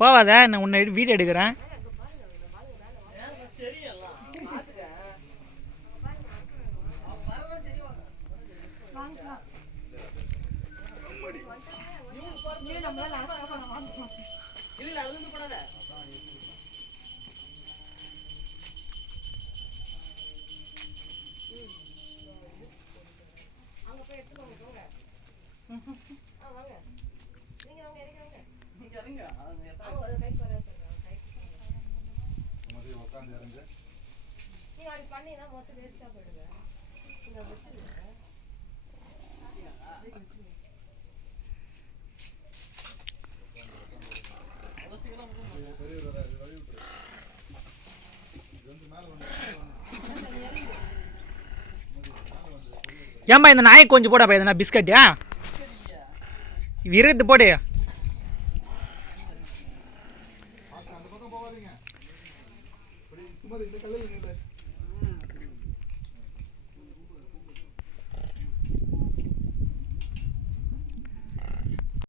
போவாத, நான் உன்னை வீடியோ எடுக்கிறேன். ஏன்பா இந்த நாயை கொஞ்சம் போடப்பா, எதுனா பிஸ்கட்டியா விருது போடு. இந்த கல்லையில்